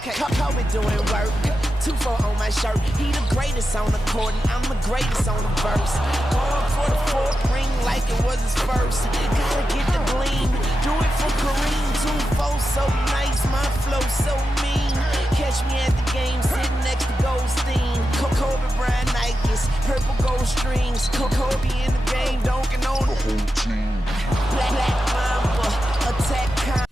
Okay, Kobe doing work. 2-4 on my shirt. He the greatest on the court, and I'm the greatest on the verse. Going for the fourth ring like it was his first. Gotta get the gleam. Do it for Kareem. 2-4 so nice, my flow so mean. Catch me at the game, sitting next to Goldstein. Kobe Bryant Nikes, purple gold strings. Kobe in the game, dunking on the whole team. Black Mamba, attack con.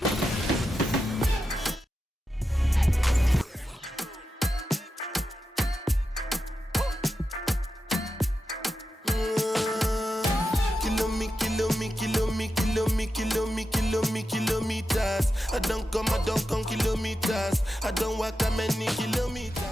Kilometers. I don't come kilometers. I don't walk that many kilometers.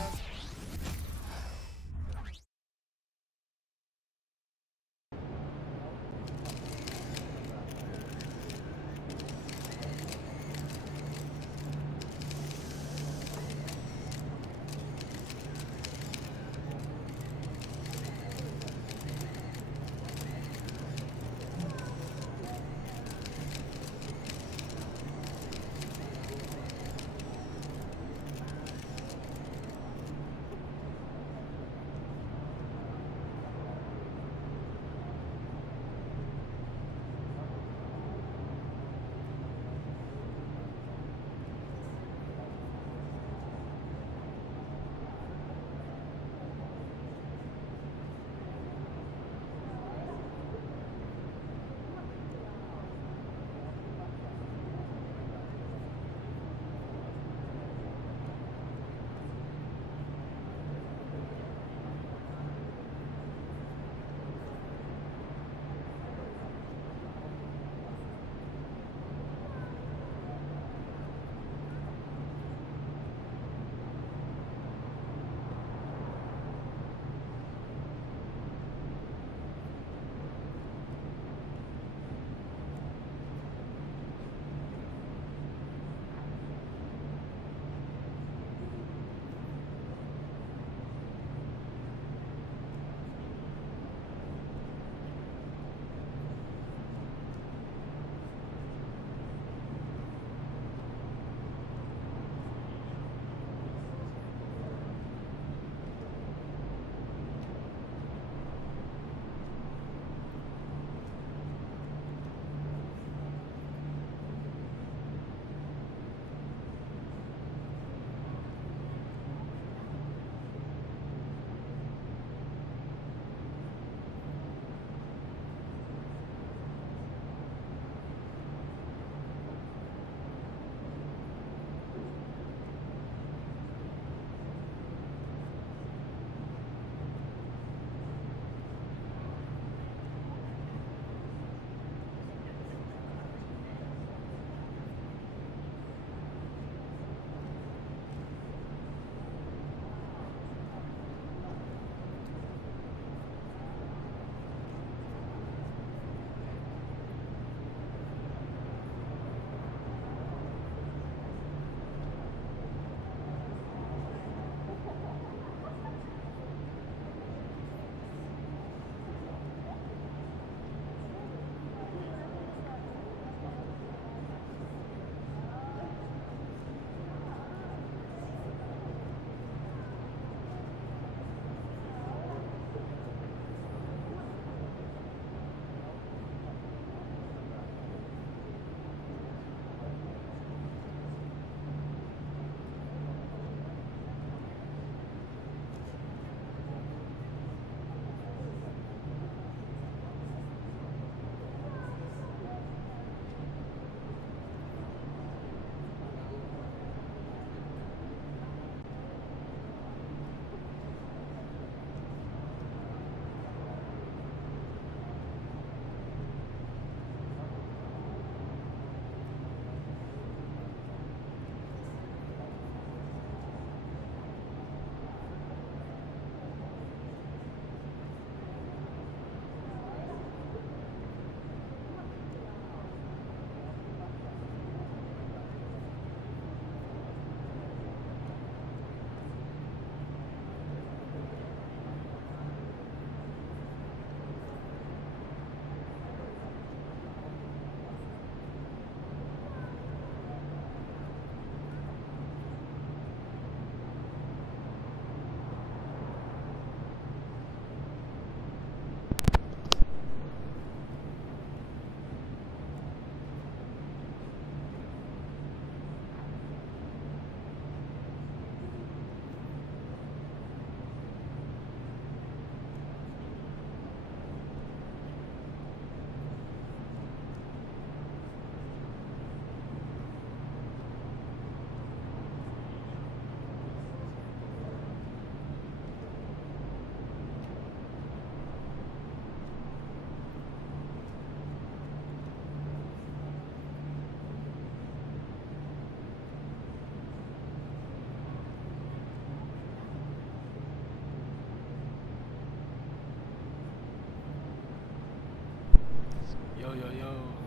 Yo,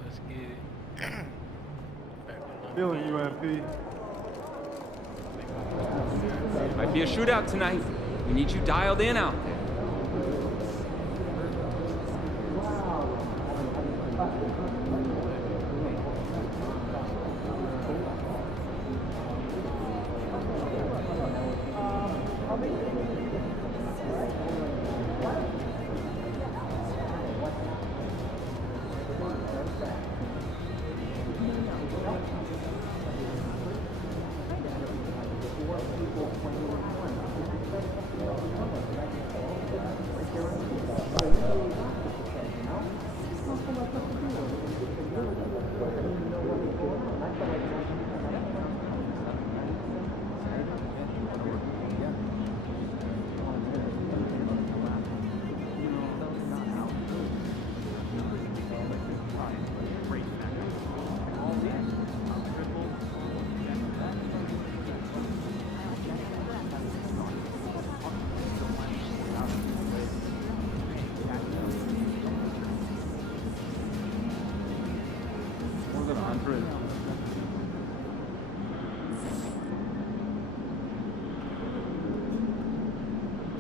let's get it. Feeling you, MP. Might be a shootout tonight. We need you dialed in out there.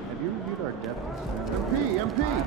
Have you reviewed our depth? MP!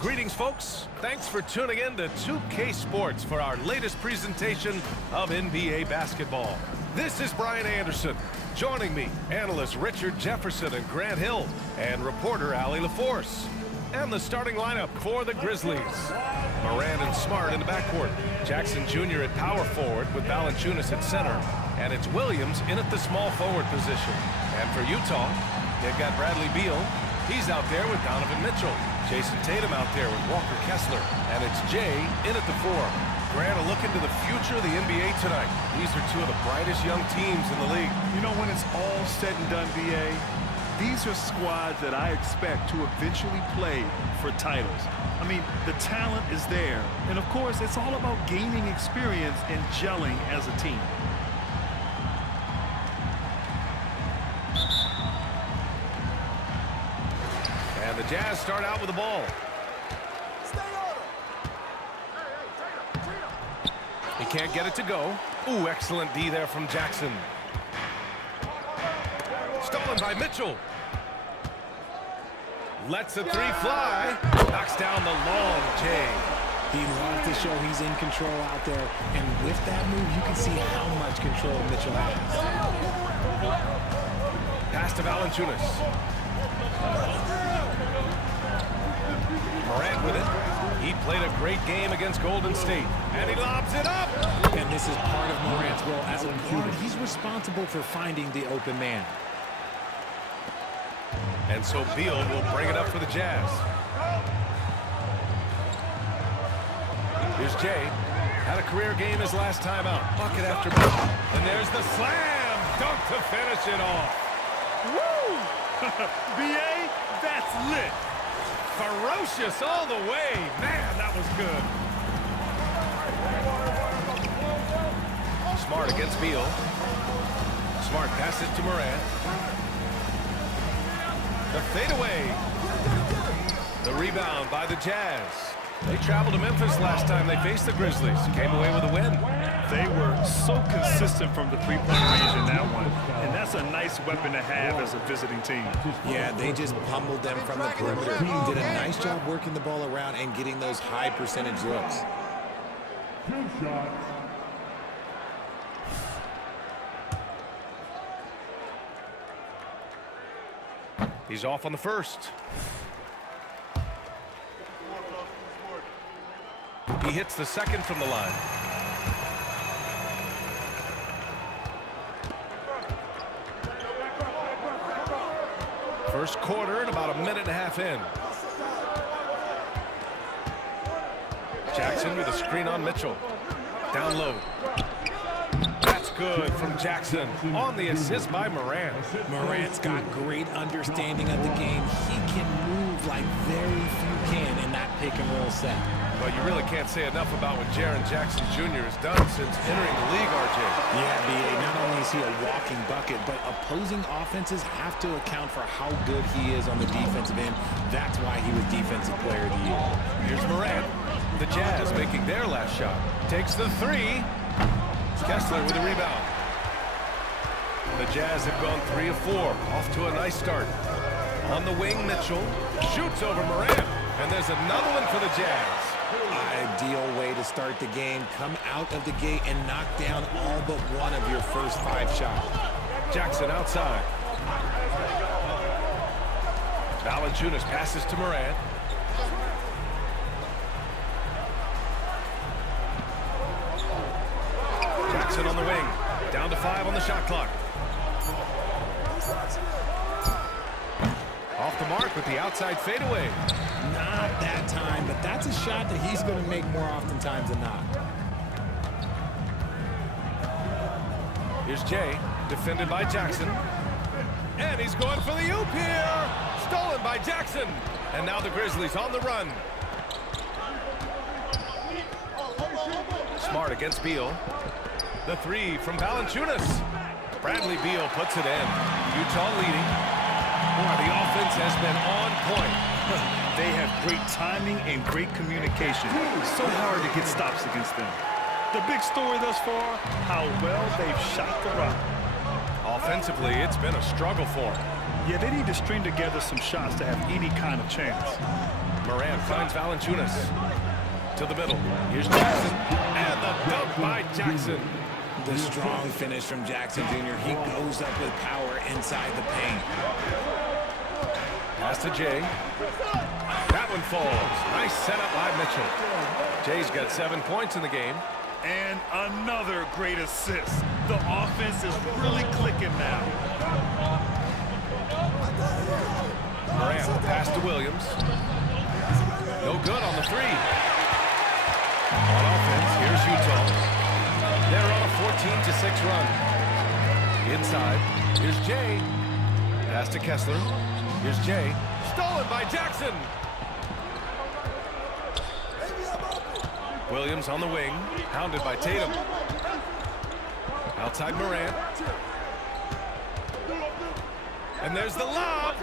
Greetings, folks. Thanks for tuning in to 2K Sports for our latest presentation of NBA basketball. This is Brian Anderson. Joining me, analysts Richard Jefferson and Grant Hill, and reporter Allie LaForce. And the starting lineup for the Grizzlies. Moran and Smart in the backcourt. Jackson Jr. at power forward with Valanciunas at center. And it's Williams in at the small forward position. And for Utah, they've got Bradley Beal. He's out there with Donovan Mitchell. Jason Tatum out there with Walker Kessler. And it's Jay in at the 4. Grant, a look into the future of the NBA tonight. These are two of the brightest young teams in the league. You know, when it's all said and done, BA, these are squads that I expect to eventually play for titles. I mean, the talent is there. And, of course, it's all about gaining experience and gelling as a team. And the Jazz start out with the ball. He can't get it to go. Ooh, excellent D there from Jackson. Stolen by Mitchell. Lets a three fly. Knocks down the long J. He loves to show he's in control out there. And with that move, you can see how much control Mitchell has. Pass to Valanciunas. Morant with it. He played a great game against Golden State. And he lobs it up. And this is part of Morant's role as a guard. He's responsible for finding the open man. And so Beal will bring it up for the Jazz. Here's Jay. Had a career game his last time out. Bucket after bucket. And there's the slam dunk to finish it off. Woo! BA, that's lit. Ferocious all the way. Man, that was good. Smart against Beal. Smart passes to Morant. The fadeaway. The rebound by the Jazz. They traveled to Memphis last time they faced the Grizzlies. Came away with a win. They were so consistent from the three-point range in that one. And that's a nice weapon to have as a visiting team. Yeah, they just pummeled them from the perimeter. Did a nice job working the ball around and getting those high percentage looks. He's off on the first. He hits the second from the line. First quarter and about a minute and a half in. Jackson with a screen on Mitchell. Down low. That's good from Jackson on the assist by Morant. Morant's got great understanding of the game. He can move like very few can in that pick and roll set. But you really can't say enough about what Jaren Jackson Jr. has done since entering the league, RJ. Yeah, B.A., not only is he a walking bucket, but opposing offenses have to account for how good he is on the defensive end. That's why he was Defensive Player of the Year. Here's Morant. The Jazz making their last shot. Takes the three. Kessler with a rebound. The Jazz have gone 3 of 4. Off to a nice start. On the wing, Mitchell shoots over Morant. And there's another one for the Jazz. Ideal way to start the game. Come out of the gate and knock down all but one of your first 5 shots. Jackson outside. Valanciunas passes to Morant. Jackson on the wing. Down to 5 on the shot clock. Off the mark with the outside fadeaway. Not that time, but that's a shot that he's going to make more oftentimes than not. Here's Jay, defended by Jackson. And he's going for the oop here. Stolen by Jackson. And now the Grizzlies on the run. Smart against Beal. The three from Valanciunas. Bradley Beal puts it in. Utah leading. Boy, the offense has been on point. They have great timing and great communication. So hard to get stops against them. The big story thus far, how well they've shot the rock. Offensively, it's been a struggle for them. Yeah, they need to string together some shots to have any kind of chance. Morant finds Valanciunas. To the middle. Here's Jackson. And the dunk by Jackson. The strong finish from Jackson Jr. He goes up with power inside the paint. Pass to Jay. That one falls. Nice setup by Mitchell. Jay's got 7 points in the game. And another great assist. The offense is really clicking now. Morant will pass to Williams. No good on the three. On offense, here's Utah. They're on a 14-6 run. Inside, here's Jay. Pass to Kessler. Here's Jay. Stolen by Jackson. Williams on the wing. Hounded by Tatum. Outside Morant. And there's the lob.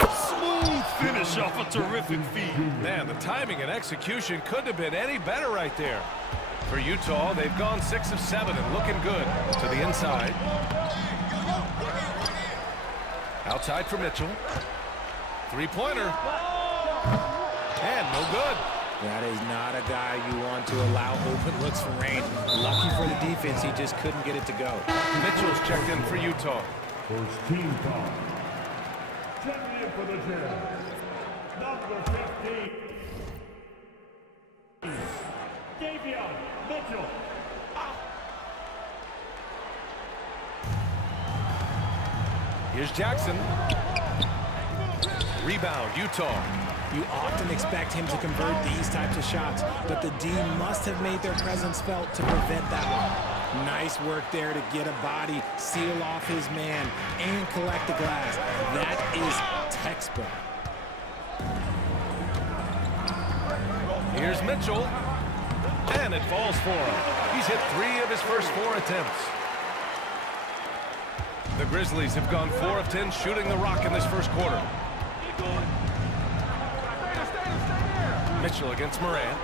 Smooth finish off a terrific feed. Man, the timing and execution couldn't have been any better right there. For Utah, they've gone 6 of 7 and looking good. To the inside. Outside for Mitchell. Three-pointer. And no good. That is not a guy you want to allow open looks from range. Lucky for the defense, he just couldn't get it to go. Mitchell's checked in for Utah. First team foul. Champion for the Jazz. Number 15. Davion Mitchell. Here's Jackson. Rebound, Utah. You often expect him to convert these types of shots, but the D must have made their presence felt to prevent that one. Nice work there to get a body, seal off his man, and collect the glass. That is textbook. Here's Mitchell. And it falls for him. He's hit 3 of his first 4 attempts. The Grizzlies have gone 4 of 10 shooting the rock in this first quarter. Mitchell against Morant.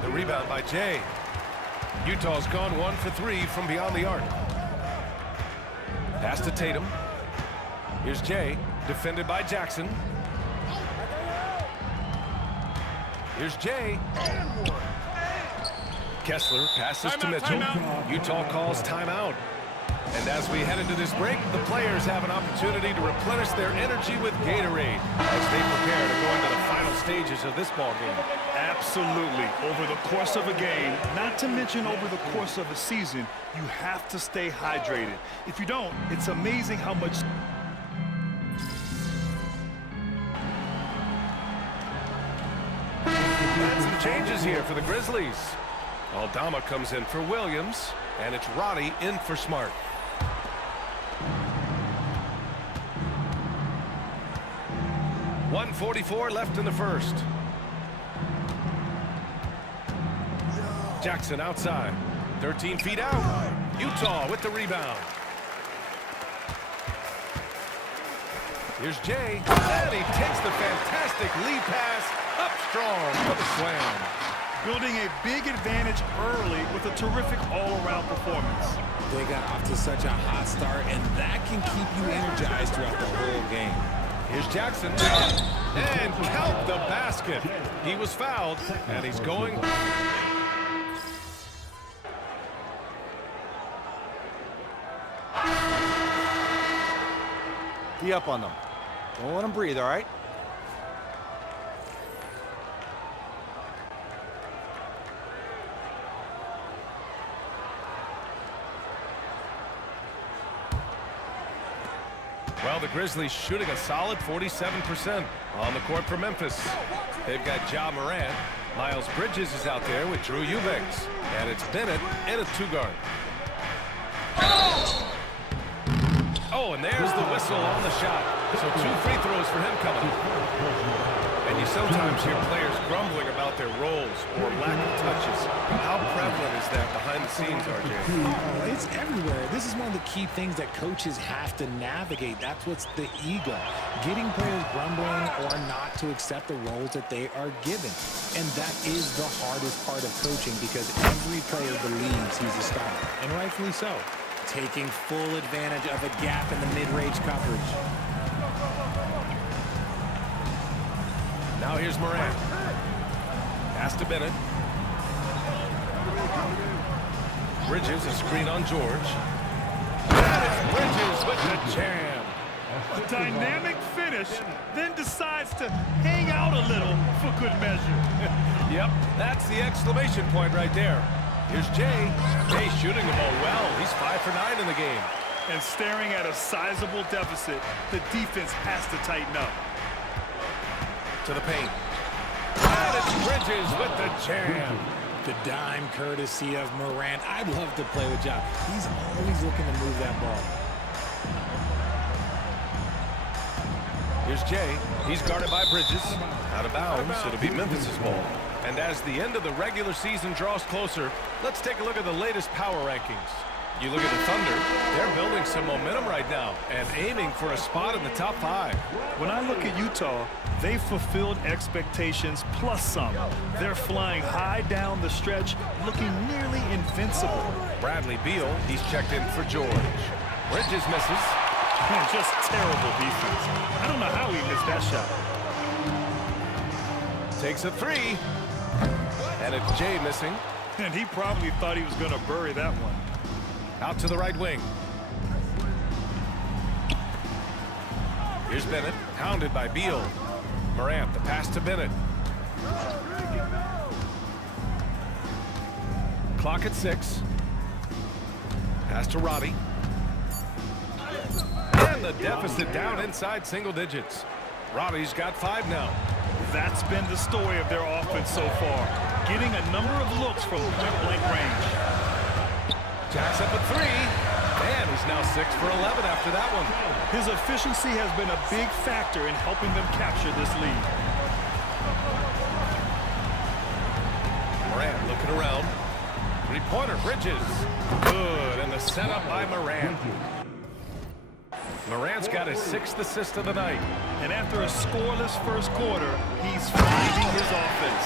The rebound by Jay. Utah's gone 1 for 3 from beyond the arc. Pass to Tatum. Here's Jay, defended by Jackson. Here's Jay. Kessler passes to Mitchell. Utah calls timeout. And as we head into this break, the players have an opportunity to replenish their energy with Gatorade as they prepare to go into the final stages of this ball game. Absolutely. Over the course of a game, not to mention over the course of a season, you have to stay hydrated. If you don't, it's amazing how much... And some changes here for the Grizzlies. Aldama comes in for Williams, and it's Roddy in for Smart. .144 left in the first. Jackson outside. 13 feet out. Utah with the rebound. Here's Jay, and he takes the fantastic lead pass up strong for the slam. Building a big advantage early with a terrific all-around performance. They got off to such a hot start, and that can keep you energized throughout the whole game. Here's Jackson, and count the basket. He was fouled, and he's going. Be up on them. Don't let them breathe, all right? Well, the Grizzlies shooting a solid 47% on the court for Memphis. They've got Ja Morant. Miles Bridges is out there with Drew Eubanks. And it's Bennett in a two-guard. Oh, and there's the whistle on the shot. So 2 free throws for him coming. And you sometimes hear players grumbling about their roles or lack of touches. How prevalent is that behind the scenes, RJ? Oh, it's everywhere. This is one of the key things that coaches have to navigate. That's what's the ego. Getting players grumbling or not to accept the roles that they are given. And that is the hardest part of coaching because every player believes he's a star. And rightfully so. Taking full advantage of a gap in the mid-range coverage. Now here's Morant. Pass to Bennett. Bridges, a screen on George. And it's Bridges with the jam. A dynamic finish, then decides to hang out a little for good measure. Yep, that's the exclamation point right there. Here's Jay. Jay shooting the ball well. He's 5 for 9 in the game. And staring at a sizable deficit, the defense has to tighten up. To the paint. And it's Bridges with the jam. The dime courtesy of Morant. I'd love to play with Ja. He's always looking to move that ball. Here's Jay. He's guarded by Bridges. Out of bounds. It'll be Memphis's ball. And as the end of the regular season draws closer, let's take a look at the latest power rankings. You look at the Thunder, they're building some momentum right now and aiming for a spot in the top 5. When I look at Utah, they've fulfilled expectations plus some. They're flying high down the stretch, looking nearly invincible. Bradley Beal, he's checked in for George. Bridges misses. Man, just terrible defense. I don't know how he missed that shot. Takes a 3. And it's Jay missing. And he probably thought he was going to bury that one. Out to the right wing. Here's Bennett, hounded by Beal. Morant, the pass to Bennett. Clock at 6. Pass to Roddy. And the deficit down inside single digits. Roddy's got 5 now. That's been the story of their offense so far. Getting a number of looks from point-blank range. Jacks up a 3. And he's now 6 for 11 after that one. His efficiency has been a big factor in helping them capture this lead. Morant looking around. Three-pointer, Bridges. Good, and the setup by Morant. Morant's got his 6th assist of the night. And after a scoreless first quarter, he's finding his offense.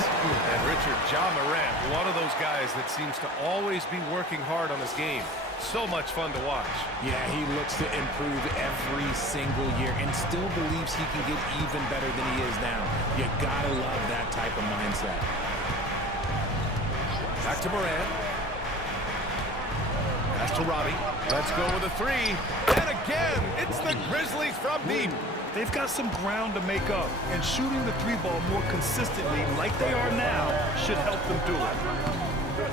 And Richard, Ja Morant, one of those guys that seems to always be working hard on his game. So much fun to watch. Yeah, he looks to improve every single year and still believes he can get even better than he is now. You gotta love that type of mindset. Back to Morant. Pass to Robbie. Let's go with a 3. And again, it's the Grizzlies from deep. They've got some ground to make up, and shooting the 3-ball more consistently like they are now should help them do it.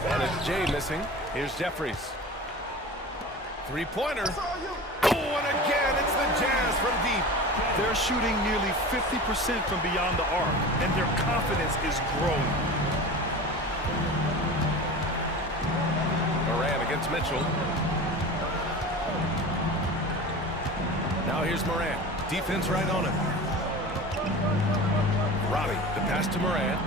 And it's Jay missing. Here's Jeffries. 3-pointer. Oh, and again, it's the Jazz from deep. They're shooting nearly 50% from beyond the arc, and their confidence is growing. Morant against Mitchell. Now here's Morant. Defense right on him. Robbie, the pass to Morant.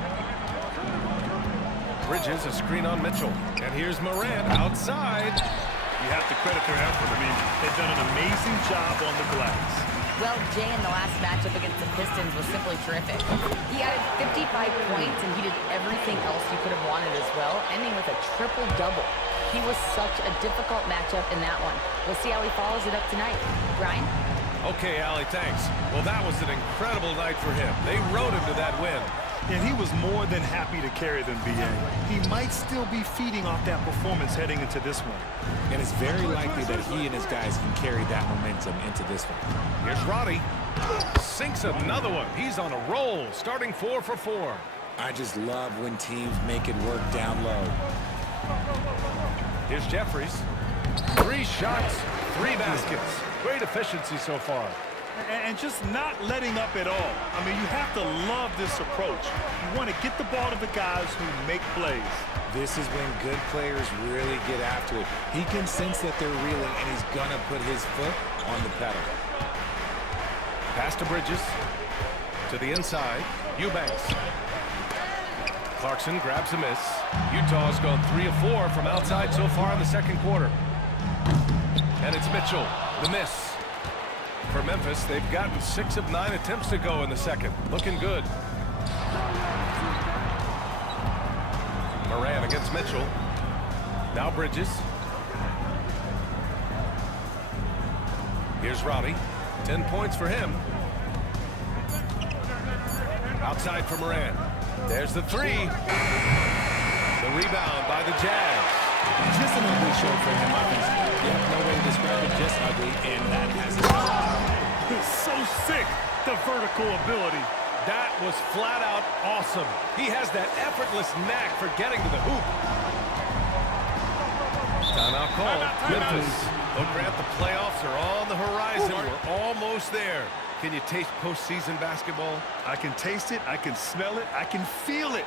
Bridges, a screen on Mitchell. And here's Morant outside. You have to credit their effort. I mean, they've done an amazing job on the glass. Well, Jay in the last matchup against the Pistons was simply terrific. He added 55 points, and he did everything else you could have wanted as well, ending with a triple-double. He was such a difficult matchup in that one. We'll see how he follows it up tonight. Brian? Okay, Allie, thanks. Well, that was an incredible night for him. They rode him to that win. And he was more than happy to carry them, B.A. He might still be feeding off that performance heading into this one. And it's very likely that he and his guys can carry that momentum into this one. Here's Roddy. Sinks another one. He's on a roll, starting 4 for 4. I just love when teams make it work down low. Here's Jeffries. 3 shots, 3 baskets. Great efficiency so far. And just not letting up at all. I mean, you have to love this approach. You want to get the ball to the guys who make plays. This is when good players really get after it. He can sense that they're reeling, and he's going to put his foot on the pedal. Pass to Bridges. To the inside. Eubanks. Clarkson grabs a miss. Utah's gone 3 of 4 from outside so far in the second quarter. And it's Mitchell. The miss. For Memphis, they've gotten 6 of 9 attempts to go in the second. Looking good. Morant against Mitchell. Now Bridges. Here's Roddy. 10 points for him. Outside for Morant. There's the 3. The rebound by the Jazz. Just an ugly show for him offensively. Yep, no way to describe it, just ugly, and that has it. It's so sick, the vertical ability. That was flat out awesome. He has that effortless knack for getting to the hoop. Timeout call. Memphis. Look, Grant, the playoffs are on the horizon. We're almost there. Can you taste postseason basketball? I can taste it, I can smell it, I can feel it.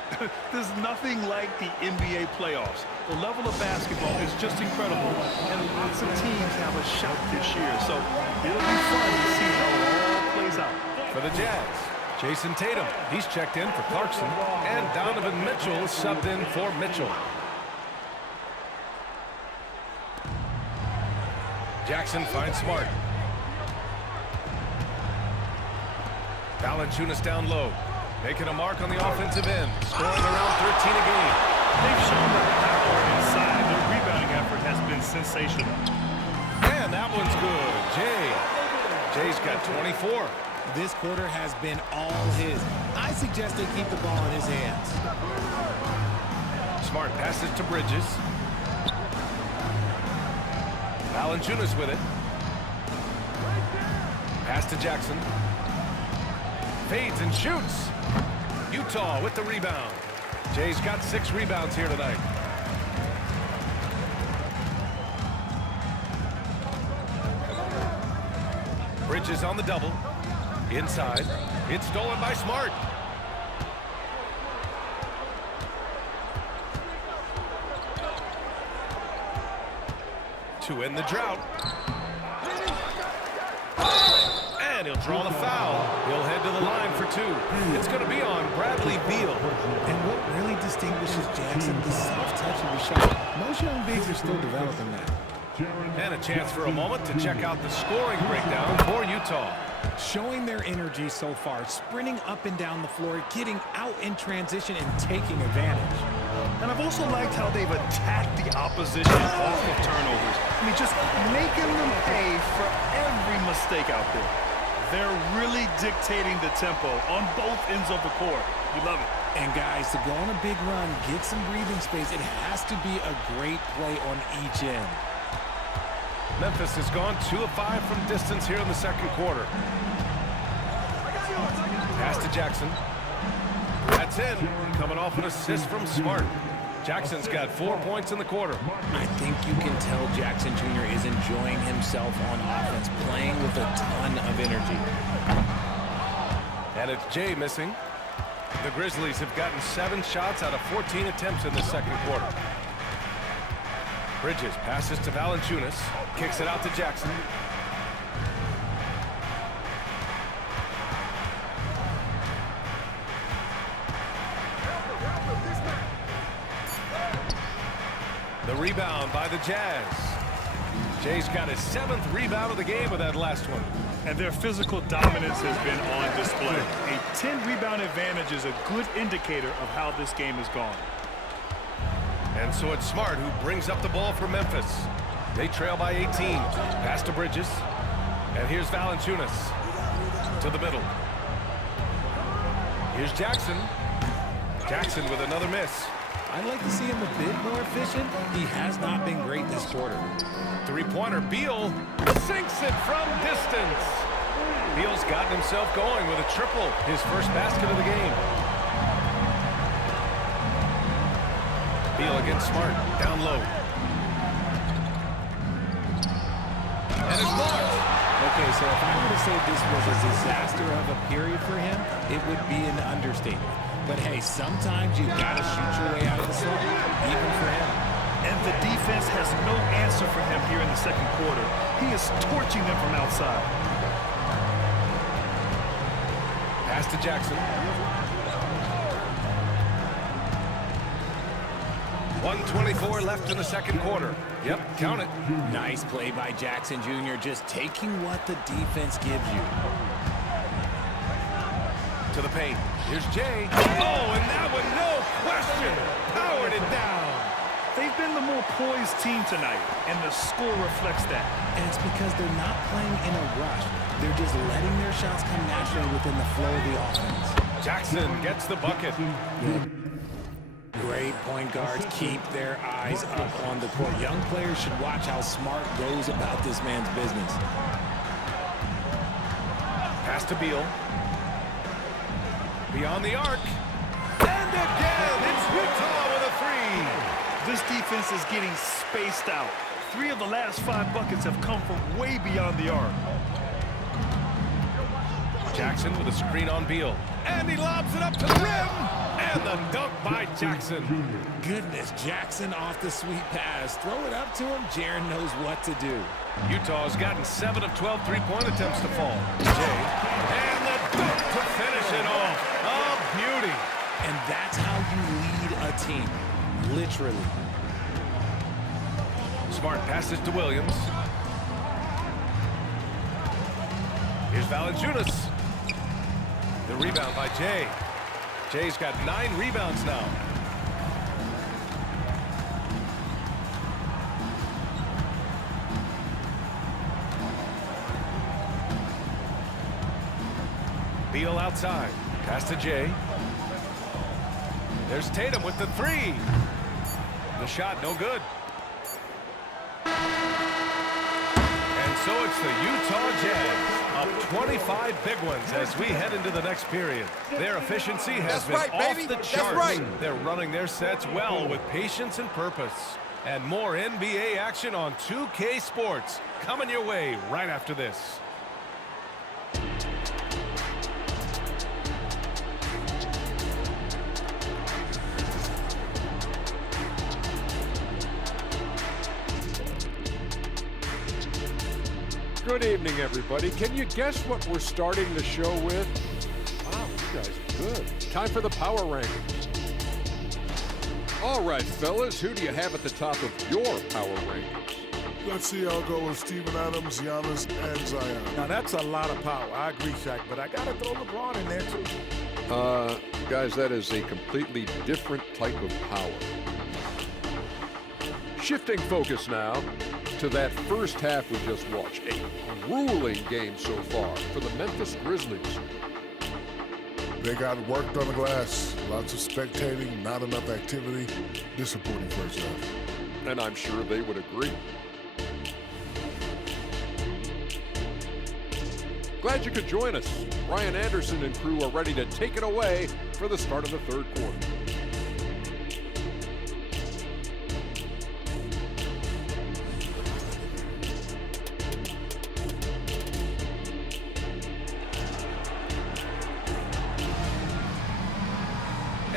There's nothing like the NBA playoffs. The level of basketball is just incredible, and lots of teams have a shot this year, so it'll be fun to see how it all plays out. For the Jazz, Jason Tatum. He's checked in for Clarkson, and Donovan Mitchell is subbed in for Mitchell. Jackson finds Smart. Valanciunas down low, making a mark on the offensive end, scoring around 13 a game. They've shown the power inside. Their rebounding effort has been sensational. And that one's good. Jay's got 24. This quarter has been all his. I suggest they keep the ball in his hands. Smart passes to Bridges. Valanciunas with it. Pass to Jackson. Fades and shoots. Utah with the rebound. Jay's got 6 rebounds here tonight. Bridges on the double. Inside. It's stolen by Smart. To end the drought. And he'll draw the foul. He'll head to the line for 2. It's going to be on Bradley Beal. And what really distinguishes Jackson, the soft touch of the shot. Most young bigs are still developing that. And a chance for a moment to check out the scoring breakdown for Utah. Showing their energy so far, sprinting up and down the floor, getting out in transition and taking advantage. And I've also liked how they've attacked the opposition off of turnovers. I mean, just making them pay for every mistake out there. They're really dictating the tempo on both ends of the court. You love it. And guys, to go on a big run, get some breathing space, it has to be a great play on each end. Memphis has gone 2 of 5 from distance here in the second quarter. Pass to Jackson. That's in. Coming off an assist from Smart. Jackson's got 4 points in the quarter. I think you can tell Jackson Jr. is enjoying himself on offense, playing with a ton of energy. And it's Jay missing. The Grizzlies have gotten 7 shots out of 14 attempts in the second quarter. Bridges passes to Valanciunas, kicks it out to Jackson. The rebound by the Jazz. Jay's got his 7th rebound of the game with that last one. And their physical dominance has been on display. A 10-rebound advantage is a good indicator of how this game has gone. And so it's Smart who brings up the ball for Memphis. They trail by 18. Pass to Bridges. And here's Valanciunas to the middle. Here's Jackson. Jackson with another miss. I'd like to see him a bit more efficient. He has not been great this quarter. Three-pointer. Beal sinks it from distance. Beal's gotten himself going with a triple, his first basket of the game. Beal against Smart, down low. And it's blocked. Okay, so if I were to say this was a disaster of a period for him, it would be an understatement. But hey, sometimes you gotta shoot your way out of the slump, even for him. And the defense has no answer for him here in the second quarter. He is torching them from outside. Pass to Jackson. 1:24 left in the second quarter. Yep, count it. Nice play by Jackson Jr., just taking what the defense gives you. To the paint. Here's Jay. Oh, and that one, no question, powered it down. They've been the more poised team tonight, and the score reflects that. And it's because they're not playing in a rush. They're just letting their shots come naturally within the flow of the offense. Jackson gets the bucket. Great point guards keep their eyes up on the court. Young players should watch how Smart goes about this man's business. Pass to Beal. Beyond the arc. And again, it's Utah with a 3. This defense is getting spaced out. 3 of the last 5 buckets have come from way beyond the arc. Jackson with a screen on Beal. And he lobs it up to the rim. And the dunk by Jackson. Goodness, Jackson off the sweet pass. Throw it up to him. Jaren knows what to do. Utah has gotten 7 of 12 three-point attempts to fall. Jay. And the dunk to finish it off. A beauty. And that's how you lead a team. Literally. Smart passes to Williams. Here's Valanciunas. The rebound by Jay. Jay's got 9 rebounds now. Beal outside. Pass to Jay. There's Tatum with the 3. The shot no good. And so it's the Utah Jazz up 25 big ones as we head into the next period. Their efficiency has been off the charts. They're running their sets well with patience and purpose. And more NBA action on 2K Sports coming your way right after this. Good evening, everybody. Can you guess what we're starting the show with? Wow, you guys are good. Time for the power rankings. All right, fellas, who do you have at the top of your power rankings? Let's see how it goes with Steven Adams, Giannis, and Zion. Now, that's a lot of power. I agree, Shaq, but I got to throw LeBron in there, too. Guys, that is a completely different type of power. Shifting focus now to that first half we just watched. A grueling game so far for the Memphis Grizzlies. They got worked on the glass. Lots of spectating, not enough activity. Disappointing first half. And I'm sure they would agree. Glad you could join us. Brian Anderson and crew are ready to take it away for the start of the third quarter.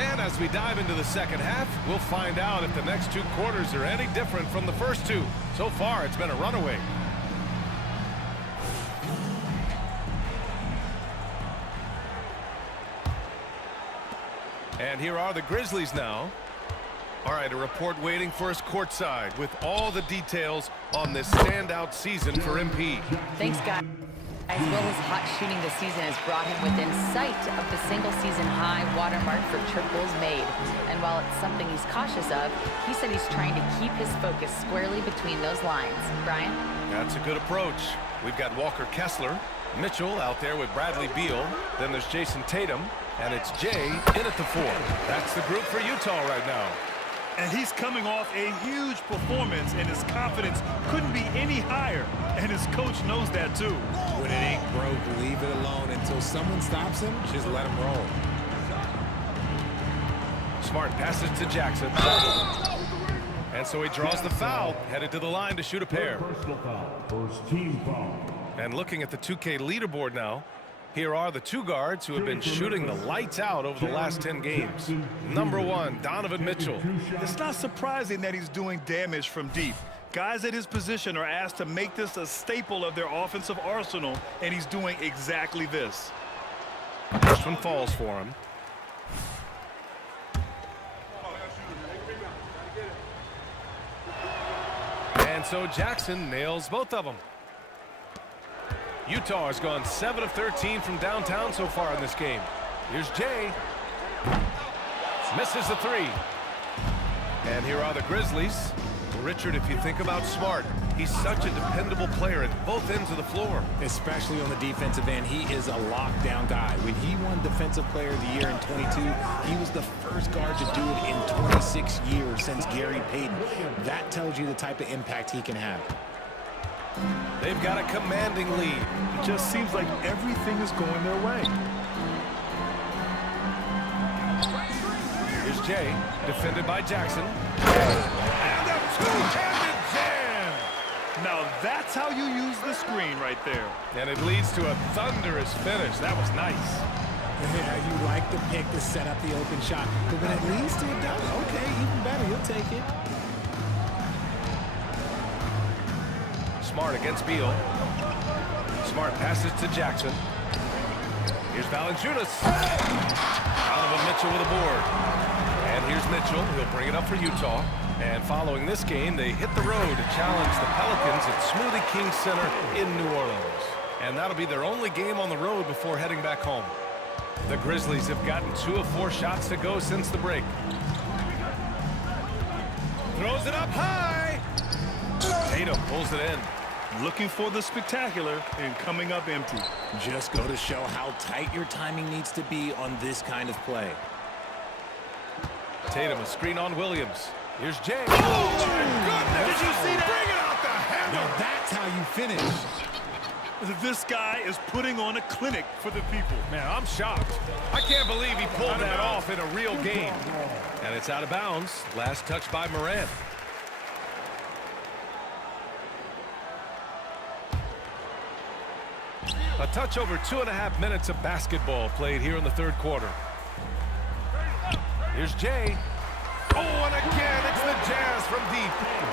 And as we dive into the second half, we'll find out if the next two quarters are any different from the first two. So far, it's been a runaway. And here are the Grizzlies now. All right, a report waiting for us courtside with all the details on this standout season for MP. Thanks, guys. As well as hot shooting this season has brought him within sight of the single-season high watermark for triples made. And while it's something he's cautious of, he said he's trying to keep his focus squarely between those lines. Brian? That's a good approach. We've got Walker Kessler, Mitchell out there with Bradley Beal. Then there's Jason Tatum, and it's Jay in at the 4. That's the group for Utah right now. And he's coming off a huge performance, and his confidence couldn't be any higher. And his coach knows that, too. When it ain't broke, leave it alone until someone stops him. Just let him roll. Smart passes to Jackson. And so he draws the foul, headed to the line to shoot a pair. Personal foul. First team foul. And looking at the 2K leaderboard now, here are the two guards who have been shooting the lights out over the last 10 games. Number 1, Donovan Mitchell. It's not surprising that he's doing damage from deep. Guys at his position are asked to make this a staple of their offensive arsenal, and he's doing exactly this. First one falls for him. And so Jackson nails both of them. Utah has gone 7 of 13 from downtown so far in this game. Here's Jay. Misses the 3. And here are the Grizzlies. Richard, if you think about Smart, he's such a dependable player at both ends of the floor. Especially on the defensive end, he is a lockdown guy. When he won Defensive Player of the Year in 22, he was the first guard to do it in 26 years since Gary Payton. That tells you the type of impact he can have. They've got a commanding lead. It just seems like everything is going their way. Here's Jay, defended by Jackson. And a two-handed jam! Now that's how you use the screen right there. And it leads to a thunderous finish. That was nice. Yeah, you like the pick to set up the open shot. But when it leads to a dunk, okay, even better, you'll take it. Smart against Beal. Smart passes to Jackson. Here's Valanciunas. Donovan Mitchell with a board. And here's Mitchell. He'll bring it up for Utah. And following this game, they hit the road to challenge the Pelicans at Smoothie King Center in New Orleans. And that'll be their only game on the road before heading back home. The Grizzlies have gotten 2 of 4 shots to go since the break. Throws it up high. Tatum pulls it in. Looking for the spectacular and coming up empty. Just go to show how tight your timing needs to be on this kind of play. Tatum, a screen on Williams. Here's Jay. Oh, my goodness! Did you see that? Bring it out the hammer! Now that's how you finish. This guy is putting on a clinic for the people. Man, I'm shocked. I can't believe he pulled that off in a real game. And it's out of bounds. Last touch by Morant. A touch over 2.5 minutes of basketball played here in the third quarter. Here's Jay. Oh, and again, it's the Jazz from deep.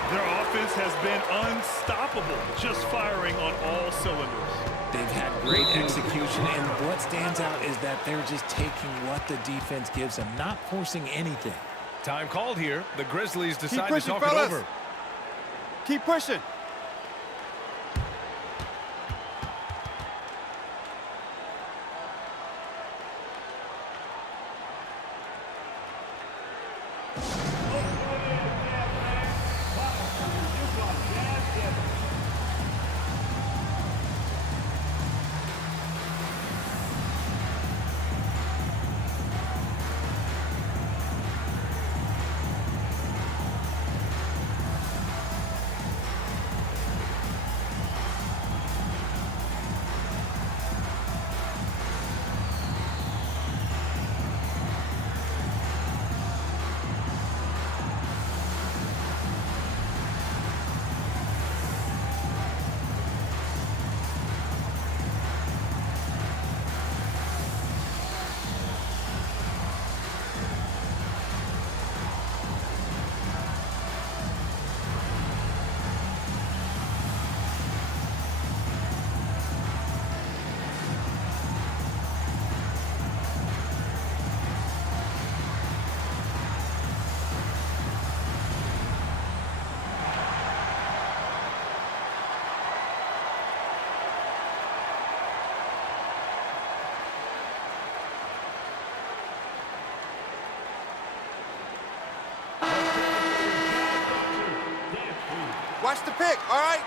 Their offense has been unstoppable, just firing on all cylinders. They've had great execution, and what stands out is that they're just taking what the defense gives them, not forcing anything. Time called here. The Grizzlies decide to talk it over. Keep pushing. Watch the pick, all right?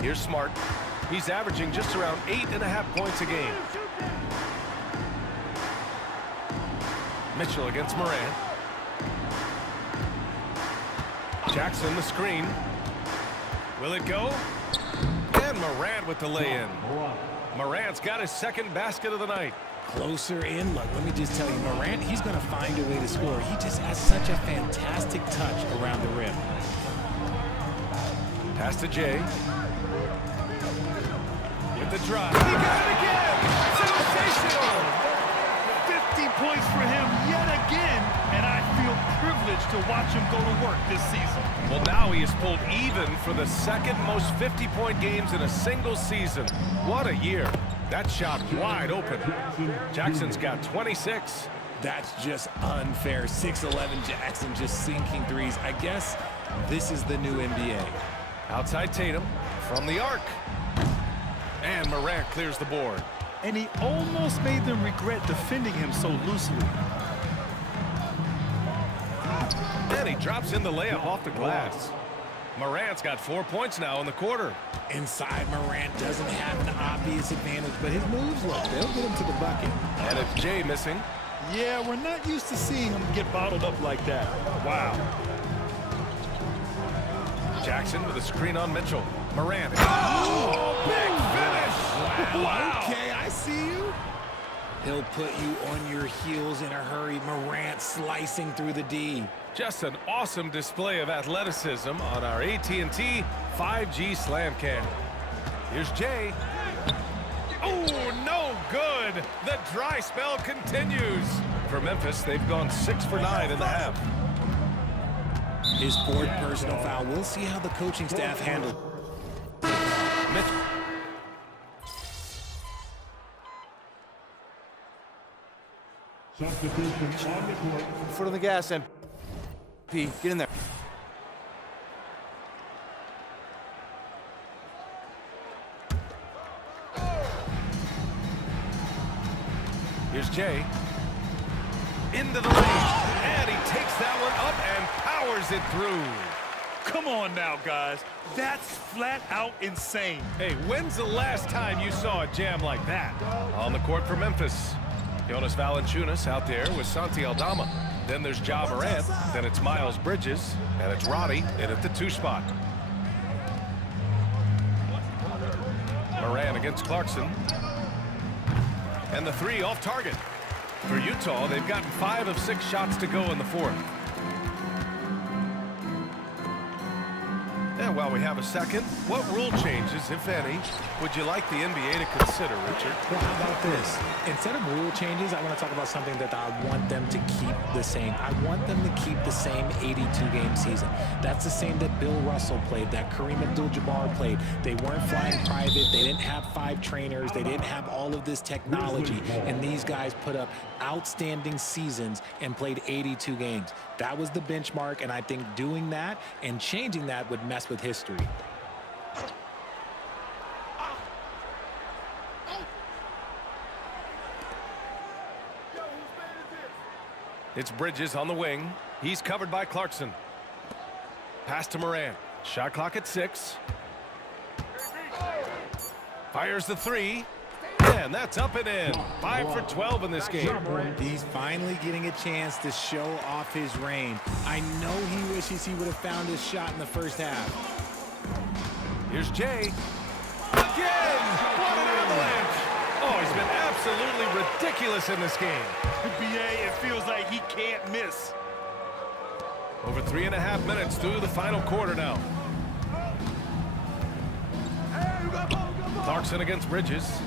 Here's Smart. He's averaging just around 8.5 points a game. Mitchell against Morant. Jackson the screen. Will it go? And Morant with the lay-in. Morant's got his second basket of the night. Closer in. Look, let me just tell you, Morant, he's going to find a way to score. He just has such a fantastic touch around the rim. Pass to Jay. With the drive. He got it again! Sensational! 50 points for him yet again, and I feel privileged to watch him go to work this season. Well, now he has pulled even for the second most 50-point games in a single season. What a year. That shot wide open. Jackson's got 26. That's just unfair. 6'11" Jackson just sinking threes. I guess this is the new NBA. Outside Tatum from the arc. And Morant clears the board. And he almost made them regret defending him so loosely. And he drops in the layup off the glass. Morant's got 4 points now in the quarter. Inside, Morant doesn't have an obvious advantage, but his moves, look, they'll get him to the bucket. And it's Jay missing. Yeah, we're not used to seeing him get bottled up like that. Wow. Jackson with a screen on Mitchell. Morant. Oh, big finish! Wow. Okay, I see you. He'll put you on your heels in a hurry. Morant slicing through the D. Just an awesome display of athleticism on our AT&T 5G Slam Cam. Here's Jay. Oh, no good. The dry spell continues. For Memphis, they've gone 6 for 9 in the half. His fourth personal foul. We'll see how the coaching staff handles. Foot on the gas, and P, get in there. Here's Jay. Into the lane. And he takes that one up and powers it through. Come on now, guys. That's flat out insane. Hey, when's the last time you saw a jam like that? On the court for Memphis. Jonas Valanciunas out there with Santi Aldama. Then there's Ja Morant. Then it's Miles Bridges. And it's Roddy in at the 2 spot. Morant against Clarkson. And the 3 off target. For Utah, they've gotten 5 of 6 shots to go in the 4th. And while we have a second, what rule changes, if any, would you like the NBA to consider, Richard? Well, how about this? Instead of rule changes, I want to talk about something that I want them to keep the same. I want them to keep the same 82-game season. That's the same that Bill Russell played, that Kareem Abdul-Jabbar played. They weren't flying private. They didn't have 5 trainers. They didn't have all of this technology. And these guys put up outstanding seasons and played 82 games. That was the benchmark, and I think doing that and changing that would mess with history. It's Bridges on the wing. He's covered by Clarkson. Pass to Morant. Shot clock at 6. Fires the 3. And that's up and in. 5 for 12 in this game. He's finally getting a chance to show off his reign. I know he wishes he would have found his shot in the first half. Here's Jay. Again! What an avalanche! Oh, he's been absolutely ridiculous in this game. BA, it feels like he can't miss. Over 3.5 minutes through the final quarter now. Clarkson against Bridges.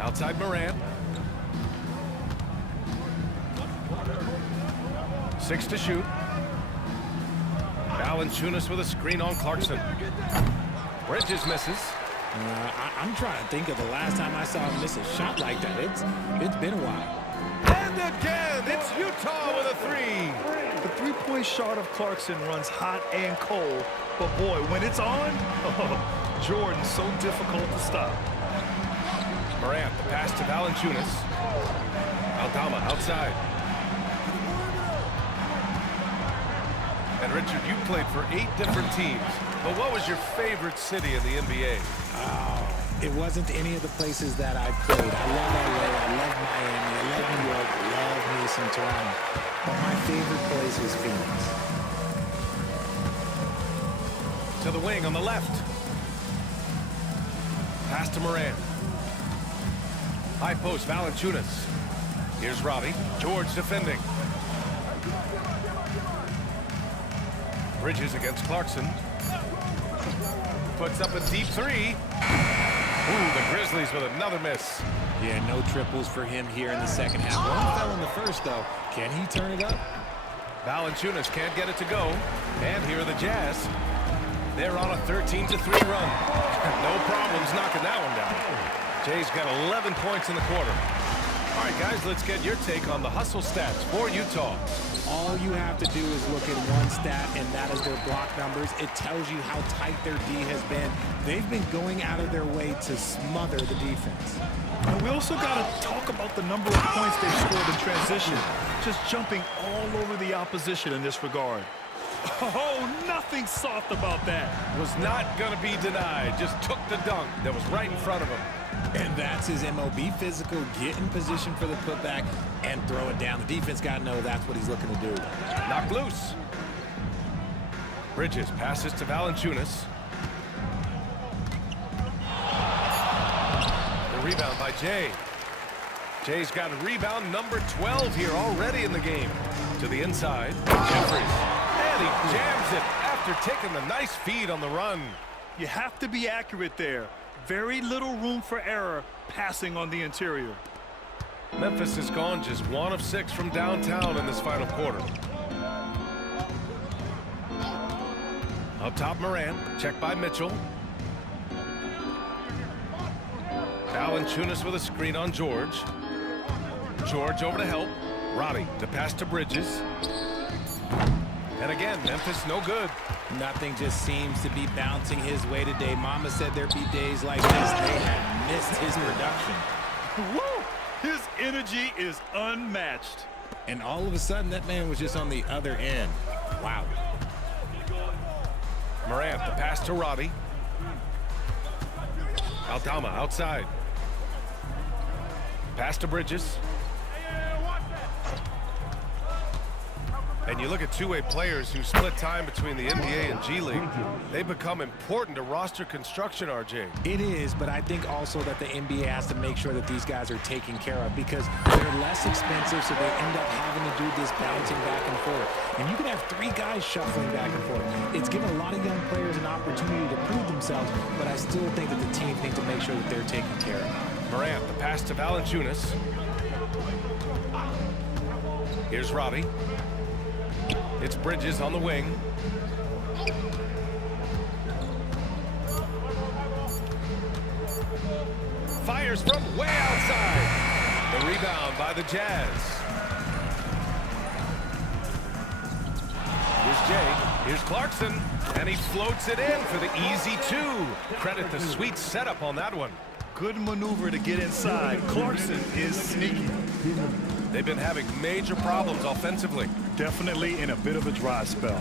Outside Morant. 6 to shoot. Valanciunas with a screen on Clarkson. Bridges misses. I'm trying to think of the last time I saw him miss a shot like that. It's been a while. And again, it's Utah with a three. The three-point shot of Clarkson runs hot and cold, but boy, when it's on, Jordan's so difficult to stop. Morant, the pass to Valanciunas. Aldama outside. And Richard, you played for 8 different teams, but what was your favorite city in the NBA? Oh, it wasn't any of the places that I played. I love LA, I love Miami, I love New York, I love me some Toronto. But my favorite place was Phoenix. To the wing on the left. Pass to Morant. High post, Valanciunas. Here's Robbie. George defending. Bridges against Clarkson. Puts up a deep three. Ooh, the Grizzlies with another miss. Yeah, no triples for him here in the second half. One fell in the first, though. Can he turn it up? Valanciunas can't get it to go. And here are the Jazz. They're on a 13-3 run. No problems knocking that one down. Jay's got 11 points in the quarter. All right, guys, let's get your take on the hustle stats for Utah. All you have to do is look at one stat, and that is their block numbers. It tells you how tight their D has been. They've been going out of their way to smother the defense. And we also got to talk about the number of points they've scored in transition. Just jumping all over the opposition in this regard. Oh, nothing soft about that. Was not going to be denied. Just took the dunk that was right in front of him. And that's his MO. Be physical, get in position for the putback, and throw it down. The defense got to know that's what he's looking to do. Knocked loose. Bridges passes to Valanciunas. The rebound by Jay. Jay's got a rebound number 12 here already in the game. To the inside, Jeffries. And he jams it after taking the nice feed on the run. You have to be accurate there. Very little room for error passing on the interior. Memphis has gone just 1 of 6 from downtown in this final quarter. Up top, Morant, checked by Mitchell. Valanciunas with a screen on George. George over to help. Roddy, the pass to Bridges. And again, Memphis no good. Nothing just seems to be bouncing his way today. Mama said there'd be days like this. They have missed his production. Woo! His energy is unmatched. And all of a sudden, that man was just on the other end. Wow. Morant, the pass to Roddy. Aldama outside. Pass to Bridges. And you look at two-way players who split time between the NBA and G League. They become important to roster construction, RJ. It is, but I think also that the NBA has to make sure that these guys are taken care of because they're less expensive, so they end up having to do this bouncing back and forth. And you can have 3 guys shuffling back and forth. It's given a lot of young players an opportunity to prove themselves, but I still think that the team needs to make sure that they're taken care of. Morant, the pass to Valanciunas. Here's Roddy. It's Bridges on the wing. Fires from way outside. The rebound by the Jazz. Here's Jay. Here's Clarkson. And he floats it in for the easy 2. Credit the sweet setup on that one. Good maneuver to get inside. Clarkson is sneaky. They've been having major problems offensively. Definitely in a bit of a dry spell.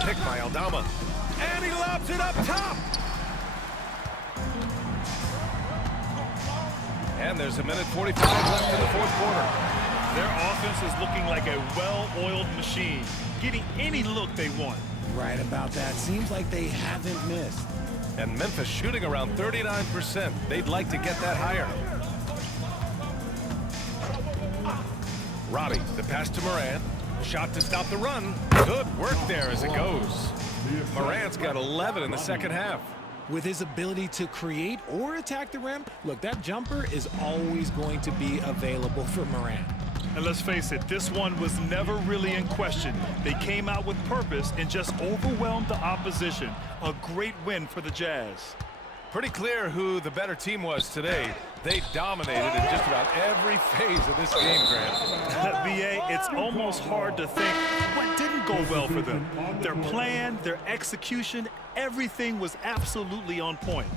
Pick by Aldama. And he lobs it up top. And there's 1:45 left in the fourth quarter. Their offense is looking like a well-oiled machine, getting any look they want. Right about that. Seems like they haven't missed. And Memphis shooting around 39%. They'd like to get that higher. Roddy, the pass to Morant. Shot to stop the run. Good work there as it goes. Morant's got 11 in the second half. With his ability to create or attack the rim, look, that jumper is always going to be available for Morant. And let's face it, this one was never really in question. They came out with purpose and just overwhelmed the opposition. A great win for the Jazz. Pretty clear who the better team was today. They dominated in just about every phase of this game, Grant. B.A., it's almost hard to think what didn't go well for them. Their plan, their execution, everything was absolutely on point.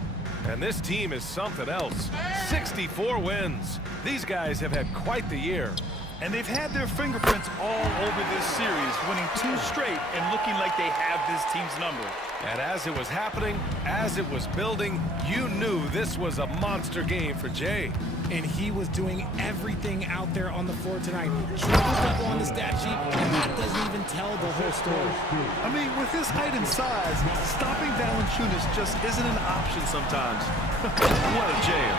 And this team is something else. 64 wins. These guys have had quite the year. And they've had their fingerprints all over this series, winning 2 straight and looking like they have this team's number. And as it was happening, as it was building, you knew this was a monster game for Jay. And he was doing everything out there on the floor tonight. Triple-double on the stat sheet, and that doesn't even tell the whole story. I mean, with his height and size, stopping Valanciunas just isn't an option sometimes. What a jam.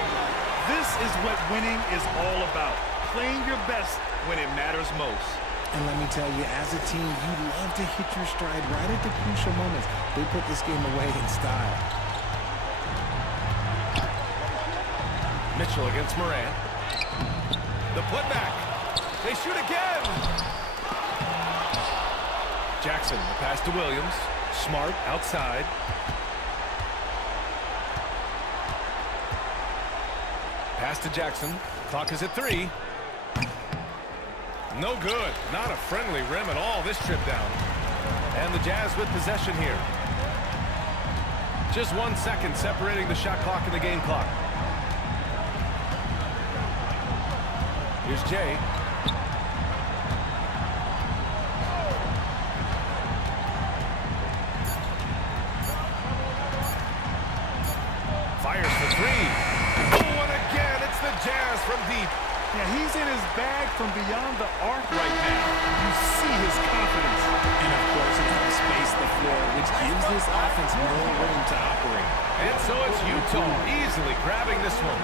This is what winning is all about. Playing your best when it matters most. And let me tell you, as a team, you love to hit your stride right at the crucial moments. They put this game away in style. Mitchell against Morant. The putback. They shoot again. Jackson, the pass to Williams. Smart outside. Pass to Jackson. Clock is at 3. No good. Not a friendly rim at all this trip down. And the Jazz with possession here. Just 1 second separating the shot clock and the game clock. Here's Jay. Fires for 3. Oh, and again, it's the Jazz from deep. Yeah, he's in his bag from beyond the arc right now. You see his confidence. And of course, it helps space the floor, which gives this offense more room to operate. And so it's Utah easily grabbing this one.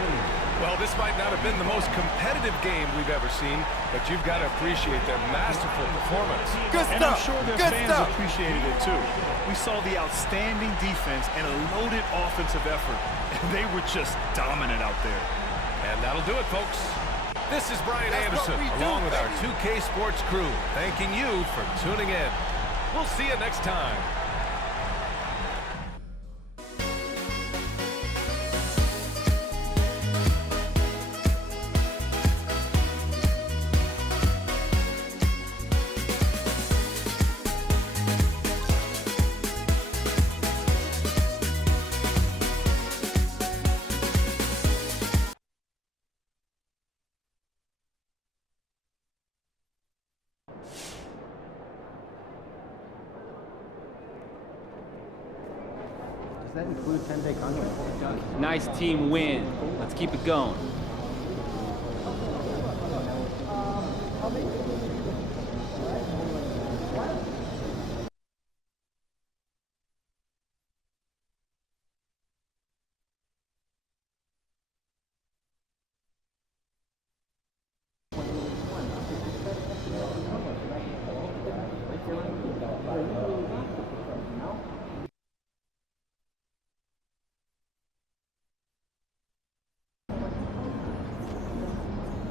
Well, this might not have been the most competitive game we've ever seen, but you've got to appreciate their masterful performance. And I'm sure their fans appreciated it too. We saw the outstanding defense and a loaded offensive effort. And they were just dominant out there. And that'll do it, folks. This is Brian Anderson, along with our 2K Sports crew, thanking you for tuning in. We'll see you next time. Does that include 10-day contract? Nice team win. Let's keep it going.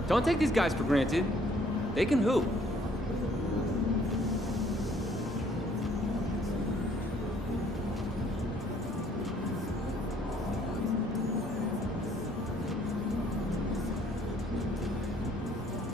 Don't take these guys for granted. They can hoop.